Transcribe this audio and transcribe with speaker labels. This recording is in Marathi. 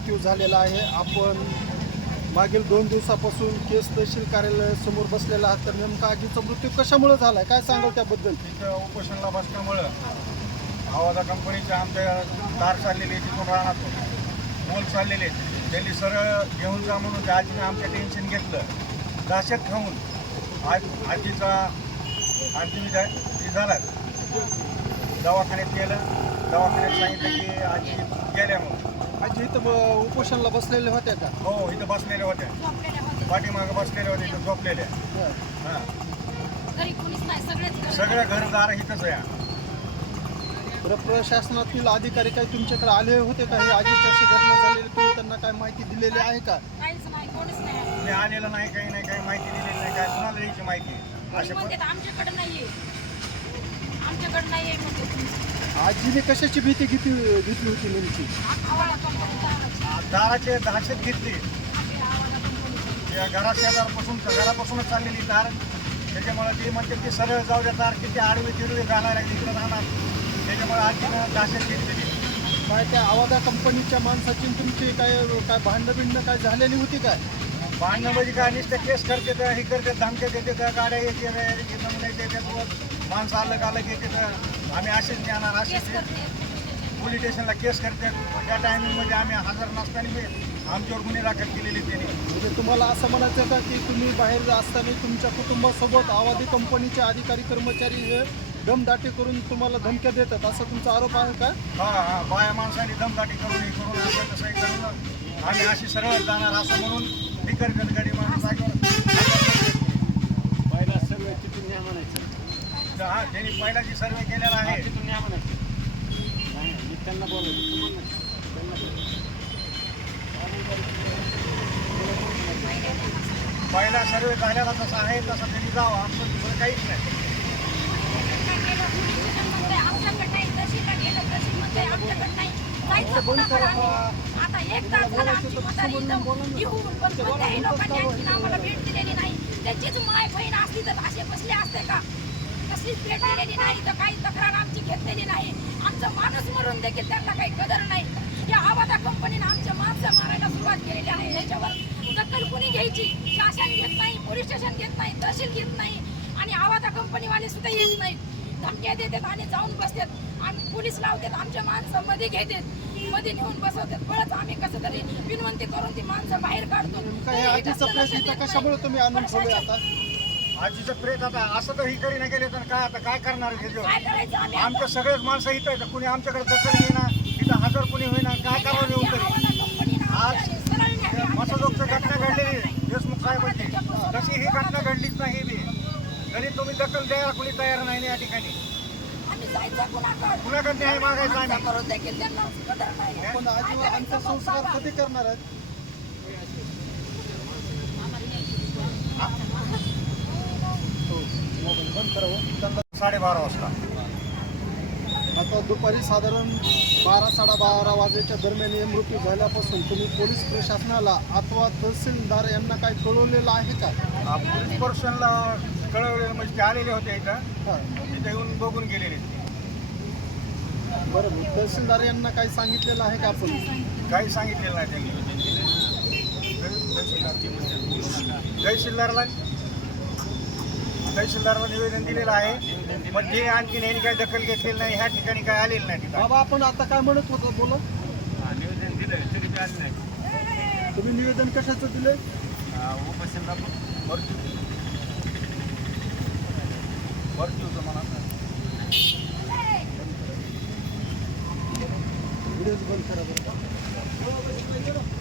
Speaker 1: मृत्यू झालेला आहे. आपण मागील 2 दिवसापासून केस तहसील कार्यालयासमोर बसलेला आहात. तर नेमका आजीचा मृत्यू कशामुळे झाला, काय सांगाल त्याबद्दल?
Speaker 2: तिथं उपोषणाला बसल्यामुळं आवाजा कंपनीच्या आमच्या तार चाललेले तिथून राहणार मोल चाललेले त्यांनी सरळ घेऊन जा म्हणून त्या आजीने आमचं टेन्शन घेतलं. दहशत खाऊन आजीचा अंतिम झाला. दवाखान्यात गेलं. दवाखान्यात सांगितलं की आजी गेल्या म्हणून.
Speaker 1: आजी इथं उपोषणाला बसलेल्या होत्या का?
Speaker 2: हो, इथं बसलेल्या होत्या. पाठीमागं बसलेल्या होत्या, इथं झोपलेल्या. हां, सगळ्या घरदार इथंच आहे.
Speaker 1: तर प्रशासनातील अधिकारी काही तुमच्याकडे आले होते का? ही आजीची अशी घटना झालेली, तुम्ही त्यांना काय माहिती दिलेली आहे का?
Speaker 2: मी आलेलं नाही, काही नाही, काही माहिती दिलेली नाही. काय कुणाला द्यायची माहिती
Speaker 3: आमच्याकडे नाहीये
Speaker 1: आजीने कशाची भीती घेतली होती नेमकी?
Speaker 2: दाराचे दहशत घेतली. या घरापासूनच चाललेली तार. त्याच्यामुळे ती म्हणते की सरळ जाऊ द्या तार, किती आडवी तिरवी घालायला इकडे राहणार. त्याच्यामुळे आजीनं दहशत घेतलेली.
Speaker 1: काय त्या आवाजा कंपनीच्या माणसाची तुमची काय भांडणं काय झालेली होती काय?
Speaker 2: भांडणं म्हणजे काय, नुसतं केस करते तर हे करते, धमक्या देते तर गाड्या येते नमुने येते. माणसं आलं की येते तर आम्ही असेच नेणार, असेच पोलीस स्टेशनला केस करते. त्या टायमिंगमध्ये आम्ही हजर नसताना आमच्यावर गुन्हे दाखल केलेले त्यांनी.
Speaker 1: म्हणजे तुम्हाला असं म्हणायचं का की तुम्ही बाहेर असताना तुमच्या कुटुंबासोबत आवाजी कंपनीचे अधिकारी कर्मचारी हे दमदाटी करून तुम्हाला धमक्या देतात, असा तुमचा आरोप आहे का?
Speaker 2: हां, बाया माणसांनी दमदाटी करून हे करून असं तसं करून आम्ही अशी सरळ जाणार असं म्हणून बिकर गडगडी माणूस
Speaker 4: पहिला सर्वे तिथून न्या म्हणायचं.
Speaker 2: हां, त्यांनी पहिला जी सर्वे केलेला आहे
Speaker 4: तिथून न्या म्हणायचं. नाही, मी त्यांना बोलवतो.
Speaker 2: पहिला सर्वे झालेला जसा आहे तसा त्यांनी जावं. आमचं दुसरं काहीच नाही.
Speaker 3: आता एक तास झाला आमची म्हातारी इथं येऊन पण कोणत्याही लोकांनी आणखी आम्हाला भेट दिलेली नाही. त्याचीच माय बहीण असली तर असे बसले असते का? कसलीच भेट दिलेली नाही, तर काही तक्रार आमची घेतलेली नाही. आमचं माणूस मरून देखील त्यांना काही कदर नाही. या आवाजा कंपनीनं आमच्या माणसं मारायला सुरुवात केलेली आहे. याच्यावर दखल कुणी घ्यायची? शासन घेत नाही, पोलीस स्टेशन घेत नाही, तहसील घेत नाही आणि आवाजा कंपनीवाले सुद्धा येत नाहीत. धमक्या देतात आणि जाऊन बसतात. आम्ही पोलीस लावतात, आमच्या माणसं मध्ये घेतात, मध्ये नेऊन बसवतात. परत आम्ही कसं तरी विनवंती करून ती माणसं बाहेर काढतो.
Speaker 1: आजीचा प्रश्न कशामुळे तुम्ही आणून ठेवले? आता
Speaker 2: आजीचं प्रेत आता असं तर ही करी नाही गेले तर काय आता काय करणार?
Speaker 3: काय करायचं आम्ही?
Speaker 2: आमच्या सगळेच माणसं इथं आहेत. कुणी आमच्याकडे दखल येईना, इथं हजर कुणी होईना. काय करावं येऊन तरी? आज मसाजोगची घटना घडलेली देशमुख साहेबांची, तशी ही घटना घडलीच नाही बी. तरी तुम्ही दखल द्यायला कुणी तयार नाही या ठिकाणी. कुणाकडे न्याय मागायचा आम्ही?
Speaker 1: पण आजीवर अंत्यसंस्कार कधी करणार आहेत? बंद करावं.
Speaker 2: 12:30 वाजता.
Speaker 1: आता दुपारी साधारण 12-12:30 वाजेच्या दरम्यान हे मृत्यू झाल्यापासून तुम्ही पोलीस प्रशासनाला अथवा तहसीलदार यांना काय कळवलेलं आहे का?
Speaker 2: पोलीस पर्सनला कळवलेलं म्हणजे ते आलेले होते इथं.
Speaker 1: हां,
Speaker 2: तिथे येऊन बघून गेलेले.
Speaker 1: बरं. तहसीलदार यांना काही सांगितलेलं आहे का आपण?
Speaker 2: काही सांगितलेलं नाही त्यांनी. तहसीलदारला निवेदन दिलेलं आहे, पण ते आणखी यांनी काही दखल घेतलेली नाही. ह्या ठिकाणी काय आलेलं नाही तिथं.
Speaker 1: बाबा, आपण आता काय म्हणत होतो? बोला.
Speaker 4: निवेदन दिलं तरी बी आलं नाही.
Speaker 1: तुम्ही निवेदन कशाचं दिले?
Speaker 4: उपोषणला
Speaker 2: मृत्यूचं म्हणा.
Speaker 1: व्हिडिओज बंद करा बरं.